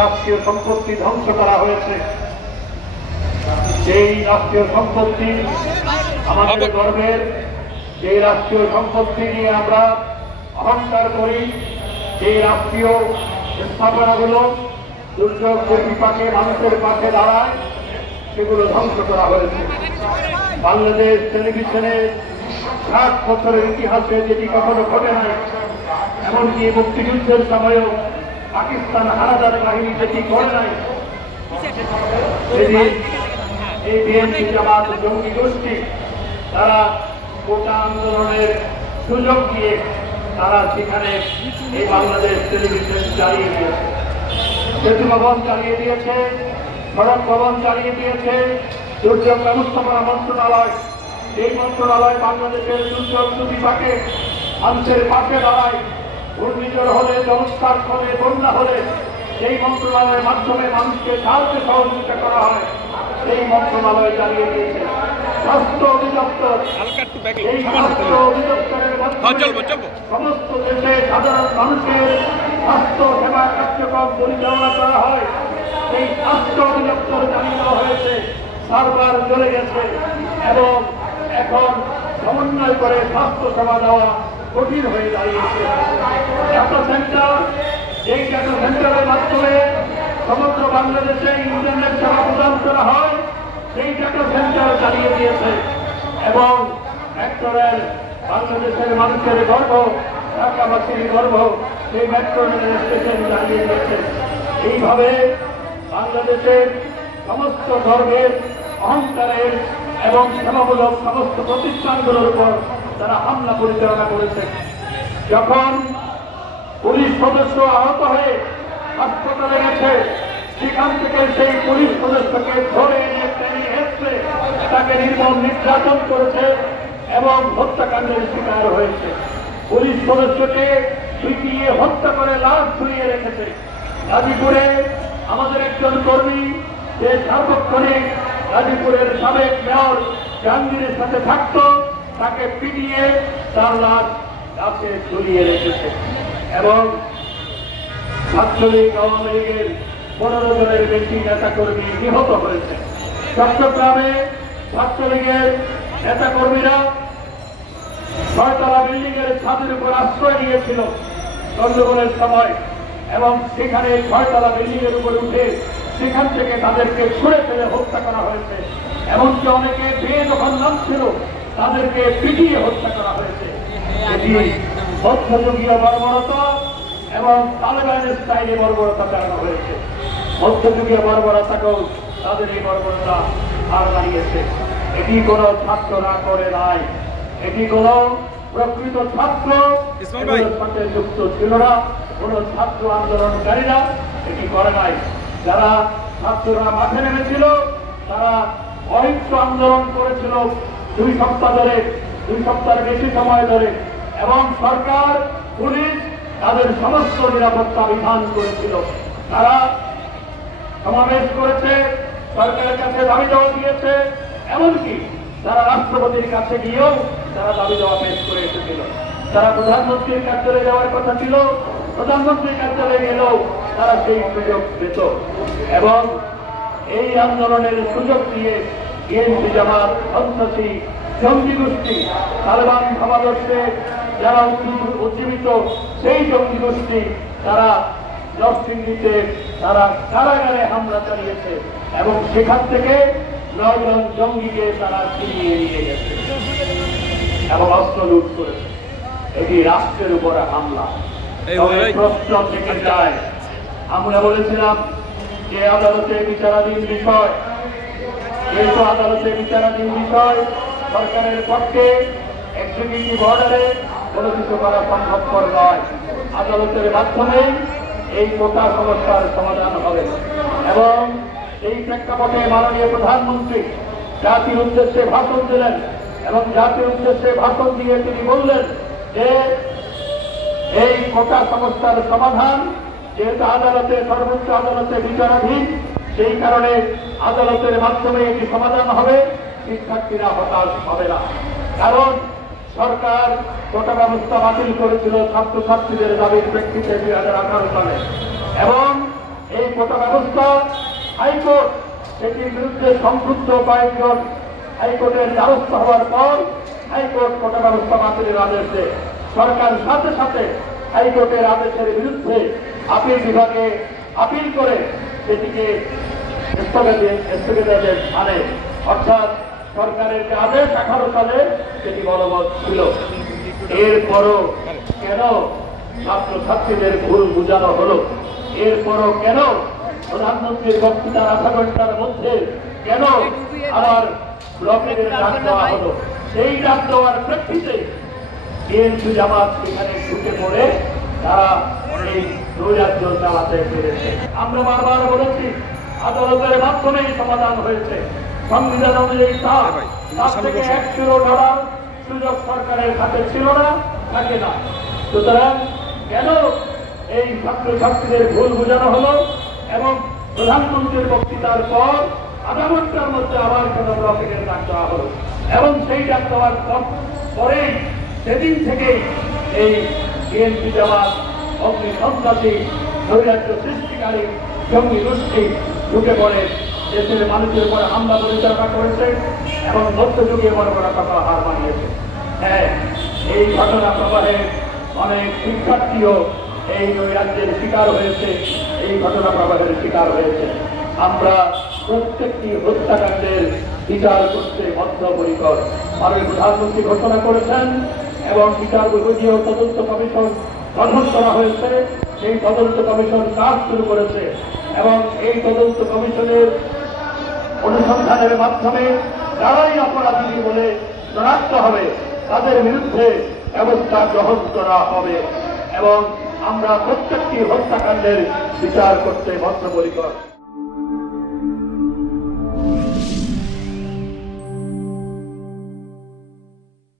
রাষ্ট্রীয় সম্পত্তি ধ্বংস করা হয়েছে। সেই রাষ্ট্রীয় সম্পত্তি আমাদের গর্বের, যে রাষ্ট্রীয় সম্পত্তি নিয়ে আমরা অহংকার করি, যে রাষ্ট্রীয় স্থাপনাগুলো দুর্যোগের বিপাকে মানুষের পাশে দাঁড়ায়, সেগুলো ধ্বংস করা হয়েছে। বাংলাদেশ টেলিভিশনে 60 বছরের ইতিহাসে যেটি কখনো ঘটে নাই, এমনকি মুক্তিযুদ্ধের সময়ও পাকিস্তান হানাদার বাহিনী যেটি করে নাই, সেদিন এই বিএনপি জামাত জঙ্গি গোষ্ঠী তারা কোটা আন্দোলনের সুযোগ দিয়ে তারা সেখানে এই বাংলাদেশ টেলিভিশন চালিয়ে দিয়েছে, সেতু ভবন চালিয়ে দিয়েছে, সড়ক ভবন চালিয়ে দিয়েছে। দুর্যোগ ব্যবস্থাপনা মন্ত্রণালয়, এই মন্ত্রণালয় বাংলাদেশের দুর্যোগ বিপাকে মানুষের পাশে দাঁড়ায়। ঘূর্ণিঝড় হলে, জলস্ফার হলে, বন্যা হলে এই মন্ত্রণালয়ের মাধ্যমে মানুষকে সাহায্য সহযোগিতা করা হয়, এই মন্ত্রণালয় চালিয়ে দিয়েছে। স্বাস্থ্য অধিদপ্তর, এই স্বাস্থ্য অধিদপ্তরের মাধ্যমে সমস্ত দেশে সাধারণ মানুষের স্বাস্থ্য সেবা কার্যক্রম পরিচালনা করা হয়। এই স্বাস্থ্য অধিদপ্তর চালিয়ে দেওয়া হয়েছে, সার্ভার চলে গেছে এবং এখন সমন্বয় করে স্বাস্থ্য সেবা দেওয়া কঠিন হয়ে দাঁড়িয়েছে। ডাটা সেন্টার, এই ডাটা সেন্টারের মাধ্যমে সমগ্র বাংলাদেশে ইন্টারনেট সেবা প্রদান করা হয়, সেই ডাটা সেন্টার চালিয়ে দিয়েছে এবং মেট্রো রেল, বাংলাদেশের মানুষের গর্ব, ঢাকাবাসীর গর্ব, সেই মেট্রো রেল স্টেশন চালিয়ে দিয়েছে। এইভাবে বাংলাদেশের সমস্ত ধর্মের, অহংকারের এবং সেবামূলক সমস্ত প্রতিষ্ঠানগুলোর উপর তারা হামলা পরিচালনা করেছে। যখন পুলিশ সদস্য আহত হয়ে হাসপাতালে গেছে, সেখান থেকে সেই পুলিশ সদস্যকে ধরে এনে টেনে হেঁচড়ে তাকে নির্মম নির্যাতন করেছে এবং হত্যাকাণ্ডের শিকার হয়েছে। পুলিশ সদস্যকে পিটিয়ে হত্যা করে লাশ ঝুলিয়ে রেখেছে। গাজীপুরে আমাদের একজন কর্মী, যে সার্বক্ষণিক গাজীপুরের সাবেক মেয়র জাহাঙ্গীরের সাথে থাকত, তাকে পিটিয়ে তার লাশ গাছে ঝুলিয়ে রেখেছে এবং ছাত্রলীগ, আওয়ামী লীগের 15 জনের বেশি নেতাকর্মী নিহত হয়েছে। চট্টগ্রামে ছাত্রলীগের নেতাকর্মীরা 6তলা বিল্ডিং এর ছাদের উপর আশ্রয় নিয়েছিল গন্ডগোলের সময় এবং সেখানে 6তলা বিল্ডিং এর উপর উঠে সেখান থেকে তাদেরকে ছুঁড়ে ফেলে হত্যা করা হয়েছে। এমনকি অনেকে বেয়ে যখন নামছিল তাদেরকে পিটিয়ে হত্যা করা হয়েছে। এটি মধ্যযুগীয় বর্বরতা এবং তালেবানের স্টাইলে বর্বরতা চালানো হয়েছে। মধ্যযুগীয় বর্বরতাকেও তাদের এই বর্বরতা হার দাঁড়িয়েছে। এটি কোনো ছাত্ররা করে নাই, এটি কোন প্রকৃত ছাত্র সাথে যুক্ত ছিল না, কোন ছাত্র আন্দোলনকারীরা এটি করে নাই। যারা ছাত্ররা মাঠে নেমেছিল তারা অহিংস আন্দোলন করেছিল 2 সপ্তাহ ধরে, 2 সপ্তাহের বেশি সময় ধরে এবং সরকার, পুলিশ তাদের সমস্ত নিরাপত্তা বিধান করেছিল। তারা সমাবেশ করেছে, সরকারের কাছে দাবি দেওয়া দিয়েছে, এমনকি তারা রাষ্ট্রপতির কাছে গিয়েও তারা দাবি দেওয়া পেশ করে এসেছিল। তারা প্রধানমন্ত্রীর কার্যালয়ে যাওয়ার কথা ছিল, প্রধানমন্ত্রীর কার্যালয়ে গেলেও তারা সেই সুযোগ পেত এবং এই আন্দোলনের সুযোগ দিয়ে বিএনপি জামাত, সন্ত্রাসী জঙ্গি গোষ্ঠী, তালেবান ভাবাদর্শে যারা উজ্জীবিত সেই জঙ্গি গোষ্ঠী তারা নরসিংদীতে তারা কারাগারে হামলা চালিয়েছে এবং সেখান থেকে 9 জন জঙ্গিকে তারা ছিনিয়ে নিয়ে গেছে এবং অস্ত্র লুট করেছে। এটি রাষ্ট্রের উপরে হামলা। প্রশ্ন থেকে যায়, আমরা বলেছিলাম যে আদালতে বিচারাধীন বিষয়, যেহেতু আদালতে বিচারাধীন বিষয়, সরকারের পক্ষে এক্সিকিউটিভ অর্ডারে কোনো কিছু করা সম্ভবপর নয়। আদালতের মাধ্যমে এই কোটা সমস্যার সমাধান হবে এবং এই প্রেক্ষাপটে মাননীয় প্রধানমন্ত্রী জাতির উদ্দেশ্যে ভাষণ দিলেন এবং জাতির উদ্দেশ্যে ভাষণ দিয়ে তিনি বললেন যে এই কোটা সমস্যার সমাধান যেহেতু আদালতে, সর্বোচ্চ আদালতে বিচারাধীন, সেই কারণে আদালতের মাধ্যমে এটি সমাধান হবে, শিক্ষার্থীরা হতাশ হবে না। কারণ সরকার কোটা ব্যবস্থা বাতিল করেছিল ছাত্রছাত্রীদের দাবির প্রেক্ষিতে 2018 সালে এবং এই কোটা ব্যবস্থা হাইকোর্ট সেটির বিরুদ্ধে সম্পৃক্ত কয়েকজন হাইকোর্টের দ্বারস্থ হওয়ার পর হাইকোর্ট কোটা ব্যবস্থা বাতিলের আদেশ দেয়। সরকার সাথে সাথে হাইকোর্টের আদেশের বিরুদ্ধে আপিল বিভাগে আপিল করে সেটিকে স্থগিতাদেশ আনে। অর্থাৎ সরকারের যে আদেশ 18 সালে সেটি বলবৎ ছিল। এরপরও কেন ছাত্রছাত্রীদের ভুল বোঝানো হলো? এরপরও কেন প্রধানমন্ত্রীর বক্তৃতার আধা ঘন্টার মধ্যে কেন আবার ব্লকের ডাক দেওয়া হলো? সেই ডাক দেওয়ার প্রেক্ষিতে বিএনপি জামাত সেখানে ঢুকে পড়ে তারা এই নৈরাজ্য চালাতে পেরেছে। আমরা বারবার বলেছি আদালতের মাধ্যমেই সমাধান হয়েছে। সংবিধান অনুযায়ী তার থেকে $1 সুযোগ সরকারের হাতে ছিল না, থাকে না। সুতরাং কেন এই ছাত্রছাত্রীদের ভুল বোঝানো হলো এবং প্রধানমন্ত্রীর বক্তৃতার পর আধা ঘন্টার মধ্যে আবার কেন ব্লকের ডাক দেওয়া হলো? এবং সেই ডাক দেওয়ার পরেই সেদিন থেকেই এই বিএনপি জামাত অগ্নি সন্ত্রাসী নৈরাজ্য সৃষ্টিকারী জঙ্গি গোষ্ঠী ঢুকে পড়ে দেশের মানুষের উপরে হামলা পরিচালনা করেছে এবং মধ্যযুগীয় বড় বড় কথা হার মানিয়েছে। হ্যাঁ, এই ঘটনা প্রবাহে অনেক শিক্ষার্থীও এই নৈরাজ্যের শিকার হয়েছে, এই ঘটনা প্রবাহের শিকার হয়েছে। আমরা প্রত্যেকটি হত্যাকাণ্ডের বিচার করতে বদ্ধপরিকর। মাননীয় প্রধানমন্ত্রী ঘোষণা করেছেন এবং বিচার বিভাগীয় তদন্ত কমিশন গঠন করা হয়েছে। সেই তদন্ত কমিশন কাজ শুরু করেছে এবং এই তদন্ত কমিশনের অনুসন্ধানের মাধ্যমে যারাই অপরাধী বলে শনাক্ত হবে তাদের বিরুদ্ধে ব্যবস্থা গ্রহণ করা হবে এবং আমরা প্রত্যেকটি হত্যাকাণ্ডের বিচার করতে বদ্ধপরিকর।